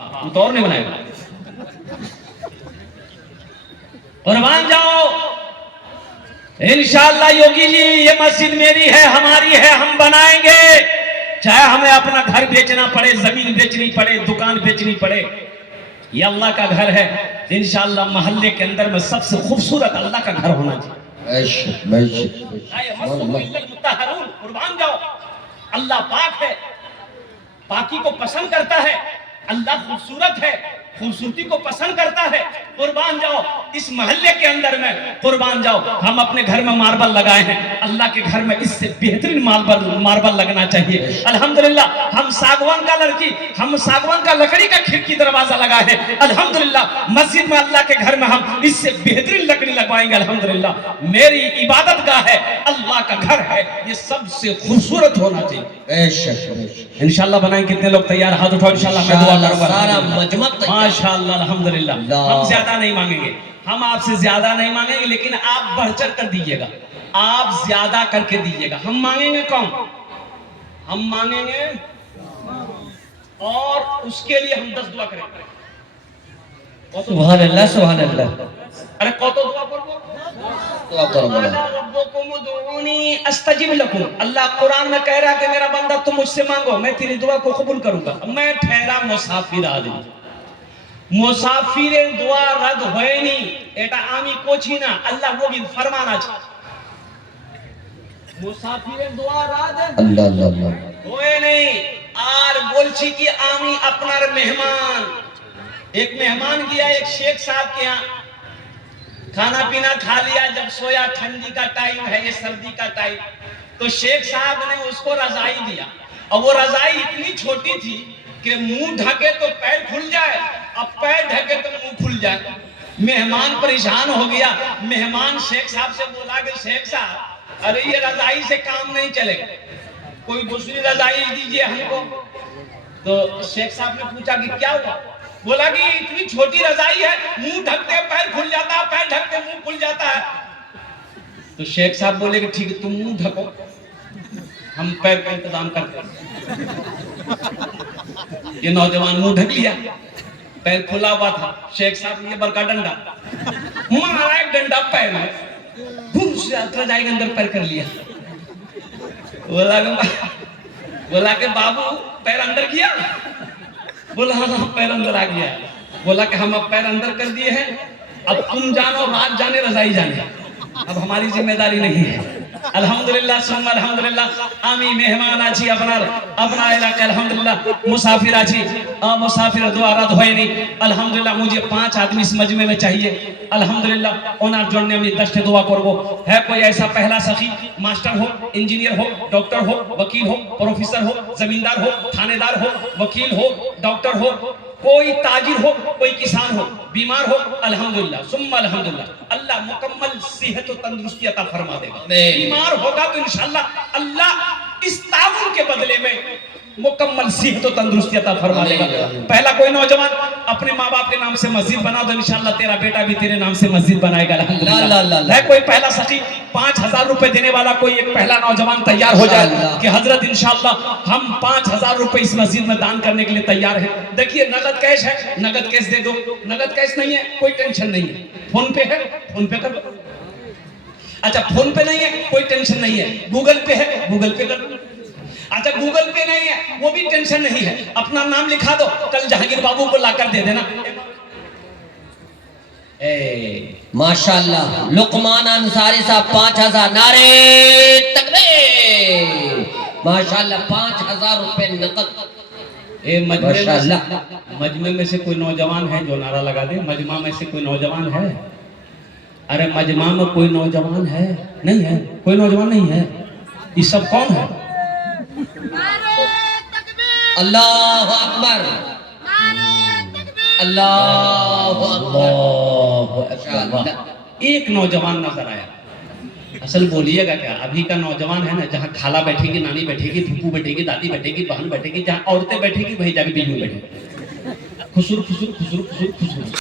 تو اور نہیں بنائے گا. قربان جاؤ انشاءاللہ یوگی جی، یہ مسجد میری ہے، ہماری ہے، ہم بنائیں گے، چاہے ہمیں اپنا گھر بیچنا پڑے، زمین بیچنی پڑے، دکان بیچنی پڑے. یہ اللہ کا گھر ہے. انشاءاللہ محلے کے اندر میں سب سے خوبصورت اللہ کا گھر ہونا چاہیے. قربان جاؤ، اللہ پاک ہے، پاکی کو پسند کرتا ہے. اللہ خوبصورت ہے، خوبصورتی کو پسند کرتا ہے. قربان جاؤ اس محلے کے اندر میں، قربان جاؤ ہم اپنے گھر میں ماربل لگائے ہیں، اللہ کے گھر میں اس سے بہترین ماربل لگنا چاہیے. الحمدللہ ہم ساگوان کا لکڑی کا کھڑکی دروازہ لگائے ہیں. الحمدللہ مسجد میں اللہ کے گھر میں ہم اس سے بہترین لکڑی لگوائیں گے. الحمدللہ میری عبادت گاہ ہے، اللہ کا گھر ہے، یہ سب سے خوبصورت ہونا چاہیے. انشاءاللہ بنائیں. کتنے لوگ تیار؟ ہاتھ اٹھاؤ. انشاءاللہ میں دعا کروں گا. سارا مجمع ماشاءاللہ الحمدللہ. ہم زیادہ نہیں مانگیں گے، ہم آپ سے زیادہ نہیں مانگیں گے، لیکن آپ بڑھ چڑھ کر دیجئے گا، آپ زیادہ کر کے دیجئے گا. ہم مانگیں گے کون؟ ہم مانگیں گے اور اس کے لیے ہم 10 دعا کریں گے. سبحان اللہ سبحان اللہ. ارے کتو دعا کرو؟ دعا کرو مولا. ربکم ادعونی استجب لکم. اللہ قرآن میں کہہ رہا ہے کہ میرا بندہ تم مجھ سے مانگو، میں تیری دعا کو قبول کروں گا. میں ٹھہرا مسافر آدمی، মুসাফিরের দোয়া রদ হয়নি এটা আমি করছি না, আল্লাহ নবী ফরমান আছে। মুসাফিরের দোয়া রদ اللہ اللہ اللہ. হয়নি আর বলছি কি আমি আপনার মেহমান. एक मेहमान गया एक शेख साहब के यहाँ, खाना पीना खा लिया, जब सोया, ठंडी का टाइम है, ये सर्दी का टाइम, तो शेख साहब ने उसको रजाई दिया. और वो रजाई इतनी छोटी थी कि मुंह ढके तो पैर खुल जाए, अब पैर ढके तो मुंह खुल जाए. मेहमान परेशान हो गया. मेहमान शेख साहब से बोला कि शेख साहब अरे ये रजाई से काम नहीं चलेगा, कोई दूसरी रजाई दीजिए हमको. तो शेख साहब ने पूछा कि क्या हुआ? बोला कि इतनी छोटी रजाई है, मुंह ढकते पैर खुल जाता है, पैर ढकते मुंह खुल जाता है. तो शेख साहब बोले कि ठीक है तुम मुंह ढको, हम पैर का इंतजाम करते हैं. ये नौजवान मुंह ढक लिया, पैर खुला हुआ था. शेख साहब ने ये बड़का डंडा मारा, एक डंडा पैर में घुस रजाई के अंदर पैर कर लिया. बोला कि बाबू पैर अंदर किया? बोला हाँ पैर अंदर आ गया. बोला कि हम अब पैर अंदर कर दिए हैं, अब तुम जानो, रात जाने, रजाई जाने, अब हमारी जिम्मेदारी नहीं है. अल्हम्दुलिल्लाह सुम्मा अल्हम्दुलिल्लाह. आमी मेहमान आছি अपना इलाका. अल्हम्दुलिल्लाह मुसाफिर आছি, मुसाफिर দোয়া রদ হয়নি. अल्हम्दुलिल्लाह मुझे 5 आदमी इस मजमे में चाहिए. अल्हम्दुलिल्लाह ওনার জন্য আমি 10টা দোয়া করব. है कोई ऐसा पहला सखी, मास्टर हो, इंजीनियर हो, डॉक्टर हो, वकील हो, प्रोफेसर हो, जमींदार हो, थानेदार हो, वकील हो, डॉक्टर हो, कोई ताजिर हो, कोई किसान हो, बीमार हो, अल्हम्दुलिल्लाह सुम्मा अल्हम्दुलिल्लाह, अल्लाह मुकम्मल सेहत और तंदुरुस्ती अता फरमा देगा. बीमार होगा तो इंशाअल्लाह अल्लाह इस ताउन के बदले में मुकम्मल सेहत और तंदुरुस्ती अता फरमा देगा. पहला कोई नौजवान अपने माँ बाप के नाम से मस्जिद बना दो, इंशाअल्लाह तेरा बेटा भी तेरे नाम से मस्जिद बनाएगा. अल्हम्दुलिल्लाह. है कोई पहला सखी 5000 रुपए देने वाला, कोई एक पहला नौजवान तैयार हो जाए कि हजरत इंशाअल्लाह हम 5000 रुपए इस मस्जिद में दान करने के लिए तैयार है. देखिए नगद कैश है, नगद कैश दे दो. नगद कैश नहीं है कोई टेंशन नहीं है, फोन पे है, फोन पे कर दो. अच्छा फोन पे नहीं है कोई टेंशन नहीं है, गूगल पे है, गूगल पे कर दो. अच्छा गूगल पे नहीं है वो भी टेंशन नहीं है, अपना नाम लिखा दो, कल जहांगीर बाबू को लाकर दे देना. माशाअल्लाह. लुकमान अंसारी साहब 5000. नारे तकबीर. माशाअल्लाह 5000 रुपए नकद. मजमे में से कोई नौजवान है जो नारा लगा दे. मजमा में से कोई नौजवान है? अरे मजमा में कोई नौजवान है? नहीं है, कोई नौजवान नहीं है. ये सब कौन है? अल्लाह अकबर. अल्लाह अकबर. एक नौजवान नजर आया. असल बोलिएगा क्या, अभी का नौजवान है ना, जहाँ खाला बैठेगी, नानी बैठेगी, फूफू बैठेगी, दादी बैठेगी, बहन बैठेगी, जहाँ औरतें बैठेगी वहीं जाके बीच में बैठेगी. खुसुर खुसुर खुसुर खुसुर खुसुर.